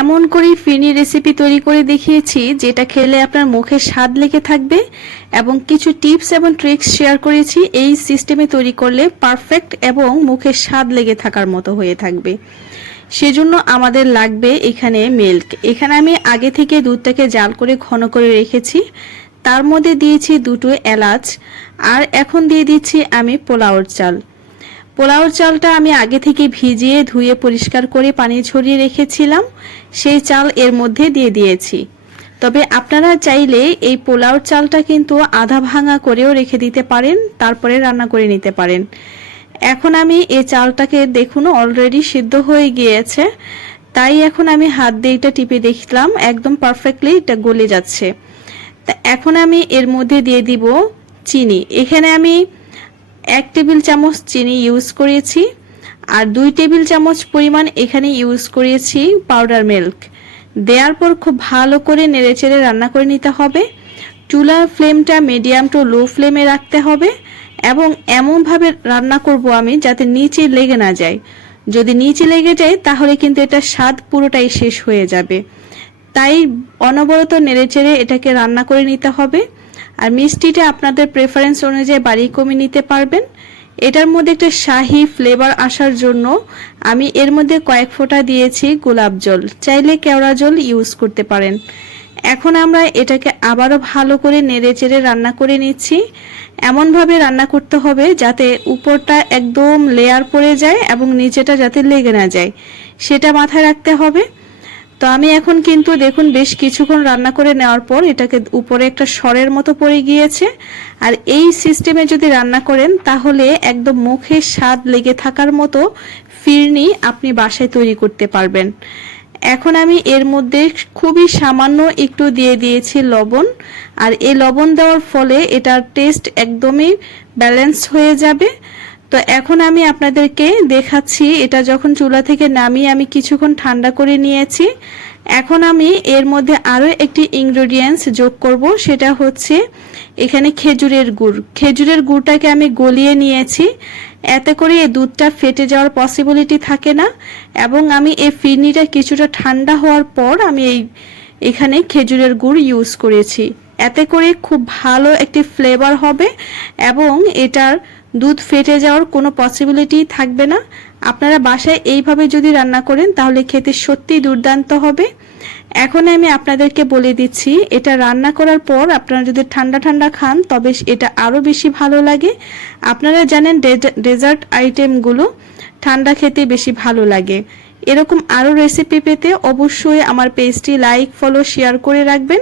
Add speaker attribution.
Speaker 1: এমন করে ফিরনি রেসিপি তৈরি করে দেখিয়েছি, যেটা খেলে আপনার মুখে স্বাদ লেগে থাকবে এবং কিছু টিপস এবং ট্রিক্স শেয়ার করেছি এই সিস্টেমে তৈরি করলে পারফেক্ট এবং মুখে স্বাদ লেগে থাকার মতো হয়ে থাকবে। সেজন্য আমাদের লাগবে এখানে মিল্ক এখানে আমি আগে থেকে দুধটাকে জাল করে ঘন করে রেখেছি। তার মধ্যে দিয়েছি দুটো এলাচ। আর এখন দিয়ে দিচ্ছি আমি পোলাওর চাল। পোলাওর চালটা আমি আগে থেকে ভিজিয়ে ধুয়ে পরিষ্কার করে পানি ছড়িয়ে রেখেছিলাম, সেই চাল এর মধ্যে দিয়ে দিয়েছি। তবে আপনারা চাইলে এই পোলাওর চালটা কিন্তু আধা ভাঙা করেও রেখে দিতে পারেন, তারপরে রান্না করে নিতে পারেন। এখন আমি এই চালটাকে দেখুন অলরেডি সিদ্ধ হয়ে গিয়েছে, তাই এখন আমি হাত দিয়ে এটা টিপে দেখলাম, একদম পারফেক্টলি এটা গলে যাচ্ছে। তা এখন আমি এর মধ্যে দিয়ে দিব চিনি। এখানে আমি এক টেবিল চামচ চিনি ইউজ করেছি আর দুই টেবিল চামচ পরিমাণ এখানে ইউজ করেছি পাউডার মিল্ক দেওয়ার পর খুব ভালো করে নেড়েচেড়ে রান্না করে নিতে হবে। চুলার ফ্লেমটা মিডিয়াম টু লো ফ্লেমে রাখতে হবে এবং এমনভাবে রান্না করব আমি যাতে নিচে লেগে না যায়। যদি নিচে লেগে যায়, তাহলে কিন্তু এটা স্বাদ পুরোটাই শেষ হয়ে যাবে। তাই অনবরত নেড়েচেড়ে এটাকে রান্না করে নিতে হবে। আর মিষ্টিটা আপনাদের প্রেফারেন্স অনুযায়ী বাড়িয়ে কমিয়ে নিতে পারবেন। এটার মধ্যে একটা শাহি ফ্লেভার আসার জন্য আমি এর মধ্যে কয়েক ফোঁটা দিয়েছি গোলাপ জল। চাইলে কেওড়া জল ইউজ করতে পারেন। এখন আমরা এটাকে আবারও ভালো করে নেড়ে চেড়ে রান্না করে নিচ্ছি। এমনভাবে রান্না করতে হবে যাতে উপরটা একদম লেয়ার পড়ে যায় এবং নিচেটা যাতে লেগে না যায়। সেটা মাথায় রাখতে হবে। তো আমি এখন কিন্তু দেখুন বেশ কিছুক্ষণ রান্না করে নেওয়ার পর এটাকে উপরে একটা সরের মতো পড়ে গিয়েছে। আর এই সিস্টেমে যদি রান্না করেন, তাহলে একদম মুখে স্বাদ লেগে থাকার মতো ফিরনি আপনি বাসায় তৈরি করতে পারবেন। এখন আমি এর মধ্যে খুবই সামান্য একটু দিয়ে দিয়েছি লবণ। আর এই লবণ দেওয়ার ফলে এটার টেস্ট একদমই ব্যালেন্স হয়ে যাবে। তো এখন আমি আপনাদেরকে দেখাচ্ছি, এটা যখন চুলা থেকে নামিয়ে আমি কিছুক্ষণ ঠান্ডা করে নিয়েছি, এখন আমি এর মধ্যে আরও একটি ইনগ্রেডিয়েন্টস যোগ করব, সেটা হচ্ছে এখানে খেজুরের গুড়। খেজুরের গুড়টাকে আমি গলিয়ে নিয়েছি, এতে করে এই দুধটা ফেটে যাওয়ার পসিবিলিটি থাকে না, এবং আমি এই ফিরনিটা কিছুটা ঠান্ডা হওয়ার পর আমি এই এখানে খেজুরের গুড় ইউজ করেছি। এতে করে খুব ভালো একটি ফ্লেভার হবে, এবং এটার দুধ ফেটে যাওয়ার কোনো পসিবিলিটি থাকবে না। আপনারা বাসায় এইভাবে যদি রান্না করেন, তাহলে খেতে সত্যিই দুর্দান্ত হবে। এখন আমি আপনাদেরকে বলে দিচ্ছি, এটা রান্না করার পর আপনারা যদি ঠান্ডা ঠান্ডা খান, তবে এটা আরও বেশি ভালো লাগে। আপনারা জানেন ডেজার্ট আইটেমগুলো ঠান্ডা খেতে বেশি ভালো লাগে। এরকম আরও রেসিপি পেতে অবশ্যই আমার পেজটি লাইক ফলো শেয়ার করে রাখবেন।